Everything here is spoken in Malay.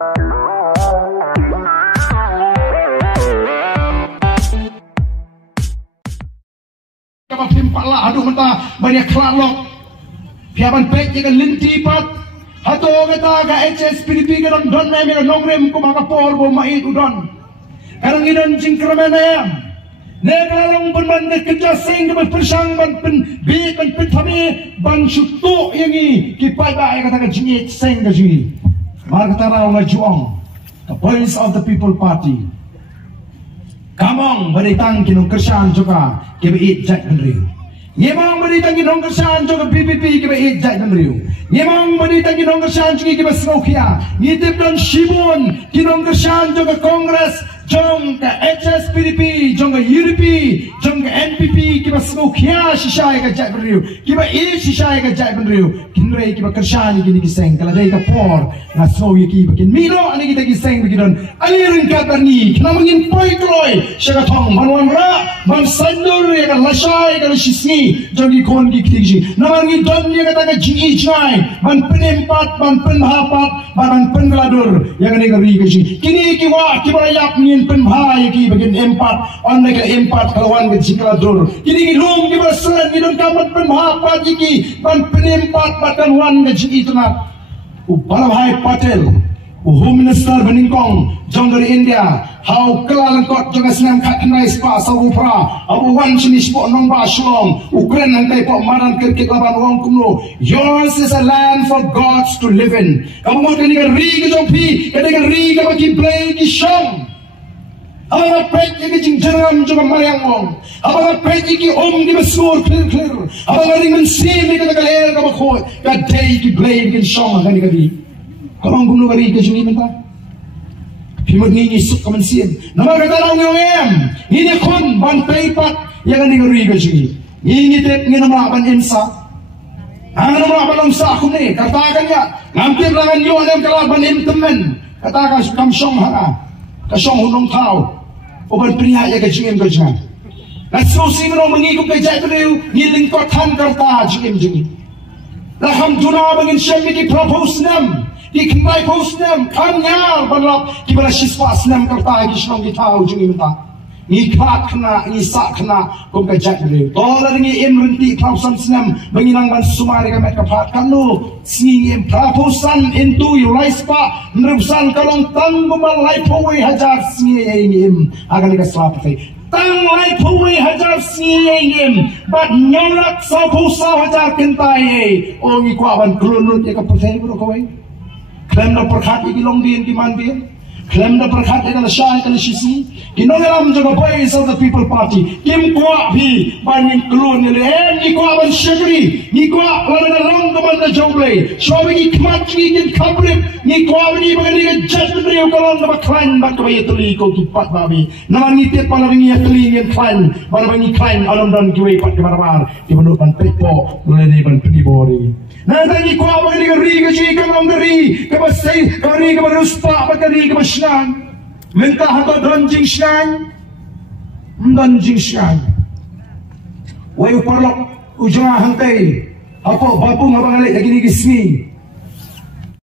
Lah aduh mentah banyak kelalok piaban pek jaga linti pat hato kata ga HS PDP ga don me ga nongrem ko maka por bo mai udon karang idon jingkramenem ne kalalong ban ne kerja sing ga persang ban pen bi ban thami ban sutu yangi ki pai ba kata ga jingi sing ga jingi mar kata raw ga juang the voice of the people party kamong beritang kinong kersan juga ke bi jat benriu Nyemang beritang kinong kersan juga PPP ke bi jat benriu Nyemang beritang kinong kersan juga ke Slokia ngitip dan Shibun kinong kersan juga Kongres jong ke HS PDP jong ke UDP jong ke NPP ke Slokia sisai ke jat benriu ke bi sisai ke jat benriu kinrei ke kersan kini kiseng kalau dai ke por na so yiki bikin mino ani kita kiseng bikin alirin kabarni kena mangin poi kloi syaga thong banwan ra ban sandur ya kan lasai kan sisni jong ikon ki kitiji namangi don ya kata ka jingi jai ban penempat ban penhapat ban pengladur ya kan ngeri kiji kini ki wa ki barayap nin penbhai ki bikin empat on ka empat kalawan ke jikaladur kini ki lum ki basan ki don kamat penhapat ki ban penempat dan wan ke jingi tunat Balabhai Patel, Home Minister Beningkong, jong dari India, how kelalan kot jong asnam kat nai spa sawupra, abu wan sinis po nong ba shong, Ukraine nantai po maran kirkit laban wong kumno. Yours is a land for gods to live in. Kamu mau kani ri ke jong pi, kani ri ke bagi play ki shong. Abang pek ki jing jeram jong mariang wong. Abang pek ki di besur clear. Abang ring mensi mi ka kaler ka bakhoy. Ka day ki blade ki shong kani kadi. Kamang gumno kari ke jini menta. Pimod ni suk ka mensi. Nama ka tarong yong ini kun ban peipat ya kani kari ke jini. Ini tep ngina ban insa. Ano mo ban sa ko ni katakan ya. Ngampir langan yo anem kalaban temen. Katakan kam shong ha. Ka shong hunong tao. Oban pria ya ke jingim ke jang. Nasusi meno mengikut ke jai beliau ngiling kotan karta jingim jingi. Alhamdulillah bangin syami ki propose nam. Di kembali post nam kanyal balap ki bala siswa nam karta ki shnong ki tau jingim ta. Ni khat kena ni sak kena kom ke jai beliau. Tolar ni imrenti klausan nam banginang ban sumari ka met ka phat kanu. Singim proposan into yulaispa nrubsan kalong tang bumalai pawai hajar singim agan ka slapati. Tang lai pawai hajar singim bat nyarak sa pusa hajar kentai o ngi kwaban klunut ya ka putai bro kawai. Klem na perkhat igilong din ki mandin. Klem na perkhat ya ka syai ka sisi. Kinolam jaga voice of the people party. Kim kwa bi banin klun ni ni kwa ban shagri ni kwa wala long ka ban joble. Shobi ki kmat ki kin kabrip ni kwa ni bagani ka jat ni ko long na klan ba ka yetuli ko ki pat babi. Na ni te pala ni yetuli ni klan ba ni klan alom dan ki we pat ka barbar. Ki banu ban pepo ni ban pibori. Na tangi kwa bagani ka ri ka chi ka long ri ka basai ka ri ka baruspa ba ka ri ka basnan. Minta hantar donjing syan, Wayu parlok ujung hantai, apa bapu ngabang alik lagi ni kismi.